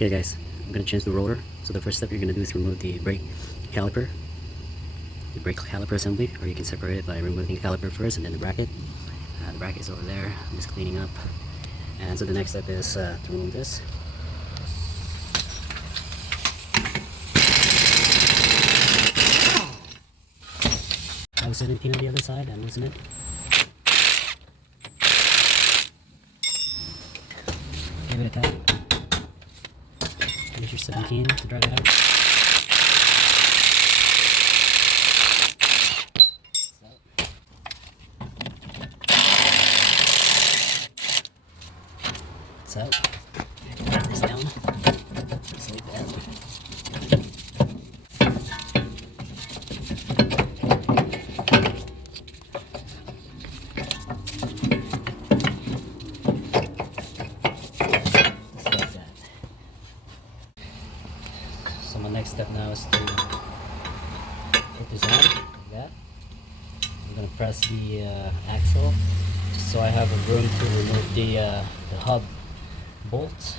Okay guys, I'm going to change the rotor. So the first step you're going to do is remove the brake caliper assembly, or you can separate it by removing the caliper first and then the bracket. The bracket is over there. I'm just cleaning up. And so the next step is to remove this. I was 17 on the other side, I'm losing it. Give it a tap. Finish your 17 to drive it out. It's out. Put this down. Just like that. So my next step now is to put this on like that. I'm gonna press the axle just so I have a room to remove the hub bolts.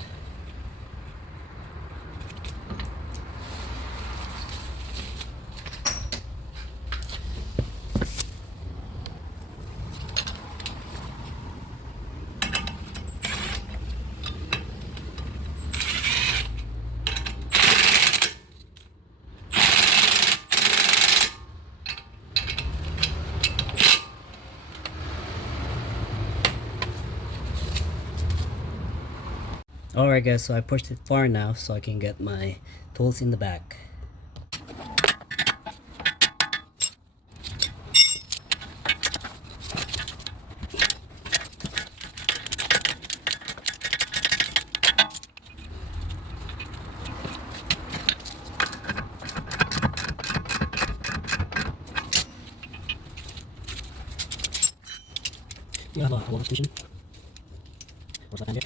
Alright guys, so I pushed it far now so I can get my tools in the back. You have a water station. What's that under?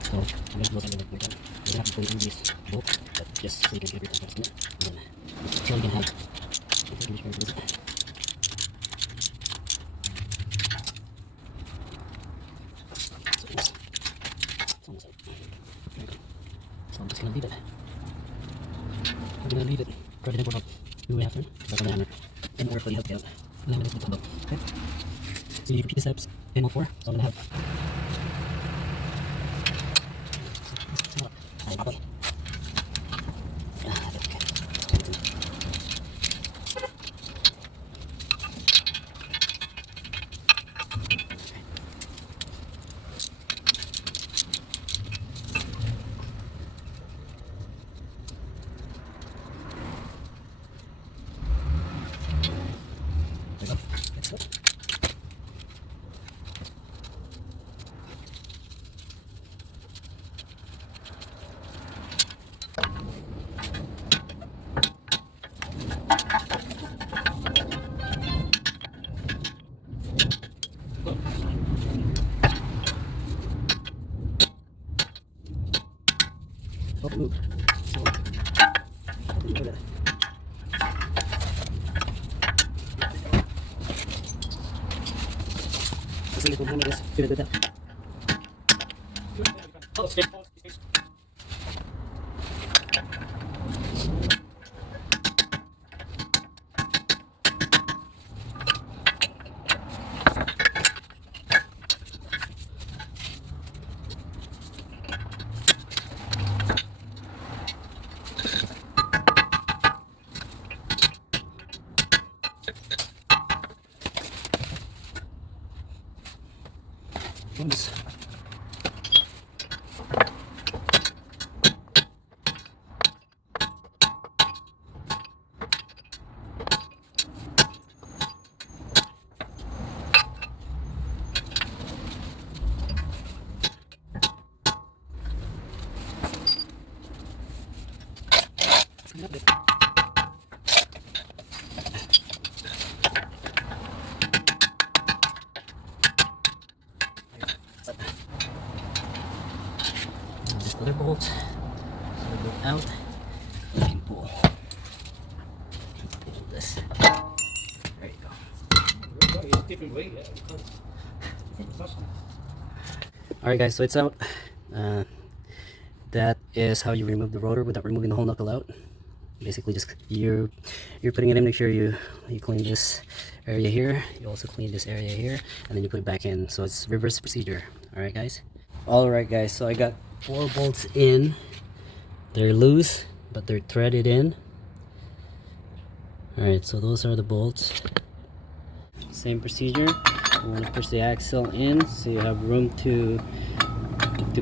So I'm going to look at it like that. You don't have to put it in this bolt, but just so you can get everything pressed in it. And then until you can have so I'm just going to leave it. I'm going to leave it. Try to work out 2.5 that's on the hammer. And work for the help out. And then I'm going to put the boat. Okay? So you repeat the steps in all 4. So I'm going to have don't move. So, do that. I think it's going to just do that. Oh, stay. Oops. This other bolt, so we go out, you can pull this. There you go. Alright guys, so it's out. That is how you remove the rotor without removing the whole knuckle out. Basically just you're putting it in. Make sure you clean this area here, you also clean this area here, and then you put it back in. So it's reverse procedure. Alright guys, so I got 4 bolts in. They're loose but they're threaded in. Alright, so those are the bolts. Same procedure. You want to push the axle in so you have room to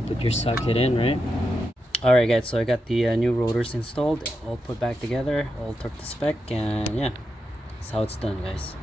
put your socket in, right? Alright guys, so I got the new rotors installed, all put back together, all torqued to spec, and yeah, that's how it's done guys.